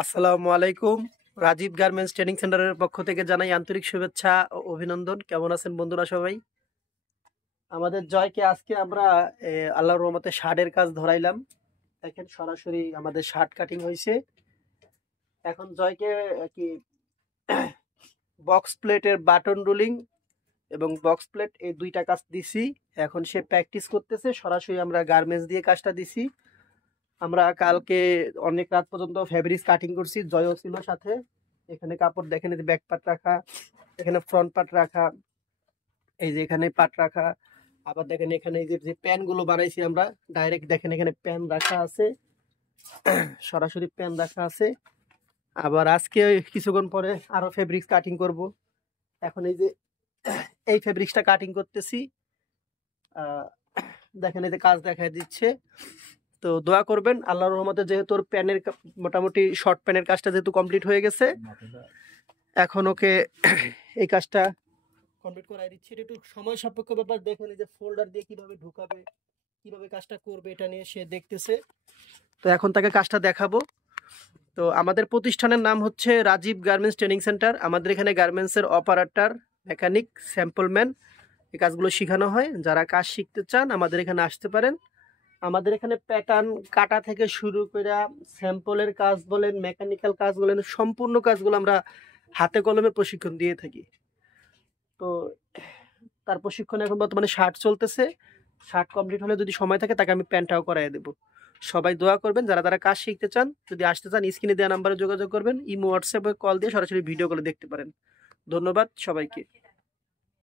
আসসালামু আলাইকুম। Rajib garments training সেন্টারের পক্ষ থেকে জানাই আন্তরিক শুভেচ্ছা ও অভিনন্দন। কেমন আছেন বন্ধুরা সবাই? আমাদের জয়কে আজকে আমরা আল্লাহর রহমতে শার্টের কাজ ধরাইলাম। দেখেন সরাসরি আমাদের শার্ট কাটিং হয়েছে। এখন জয়কে কি বক্স প্লেটের বাটন রুলিং এবং বক্স প্লেট এই দুইটা কাজ দিছি। এখন সে প্র্যাকটিস করতেছে। সরাসরি আমরা গার্মেন্টস দিয়ে কাজটা দিছি। আমরা কালকে অনেক রাত পর্যন্ত ফেব্রিক্স কাটিং করছি, জয়ও ছিল সাথে। এখানে কাপড় দেখেন, এই যে ব্যাক পার্ট রাখা, এখানে ফ্রন্ট পার্ট রাখা, এই যে এখানে পার্ট রাখা। আবার দেখেন এখানে এই যে প্যান গুলো বানাইছি আমরা ডাইরেক্ট, দেখেন এখানে প্যান রাখা আছে, সরাসরি প্যান রাখা আছে। আবার আজকে কিছুক্ষণ পরে আরো ফেব্রিক্স কাটিং করব। এখন এই যে এই ফেব্রিক্সটা কাটিং করতেছি। দেখেন এই যে কাজ দেখা দিচ্ছে। তো দোয়া করবেন আল্লাহর রহমতে, যেহেতু ওর প্যানের মোটামুটি শর্ট প্যানের কাজটা যেহেতু কমপ্লিট হয়ে গেছে, এখন ওকে এই কাজটা কমপ্লিট করাই দিচ্ছি। এটা একটু সময় সাপেক্ষ ব্যাপার। দেখেন এই যে ফোল্ডার দিয়ে কিভাবে ঢুকাবে, কিভাবে কাজটা করবে, এটা নিয়ে সে দেখতেছে। তো এখন তাকে কাজটা দেখাবো। তো আমাদের প্রতিষ্ঠানের নাম হচ্ছে রাজীব গার্মেন্টস ট্রেনিং সেন্টার। আমাদের এখানে গার্মেন্টসের অপারেটর, মেকানিক, স্যাম্পলম্যান এই কাজগুলো শেখানো হয়। যারা কাজ শিখতে চান আমাদের এখানে আসতে পারেন। আমাদের এখানে প্যাটার্ন কাটা থেকে শুরু করে স্যাম্পলের কাজ বলেন, মেকানিক্যাল কাজ বলেন, সম্পূর্ণ কাজগুলো আমরা হাতে কলমে প্রশিক্ষণ দিয়ে থাকি। তো তার প্রশিক্ষণে এখন বর্তমানে শার্ট চলতেছে। শার্ট কমপ্লিট হলে যদি সময় থাকে তাকে আমি প্যান্টটাও করাই দেবো। সবাই দোয়া করবেন। যারা যারা কাজ শিখতে চান, যদি আসতে চান, স্ক্রিনে দেওয়া নাম্বারে যোগাযোগ করবেন। ইমো, হোয়াটসঅ্যাপে কল দিয়ে সরাসরি ভিডিও কলে দেখতে পারেন। ধন্যবাদ সবাইকে।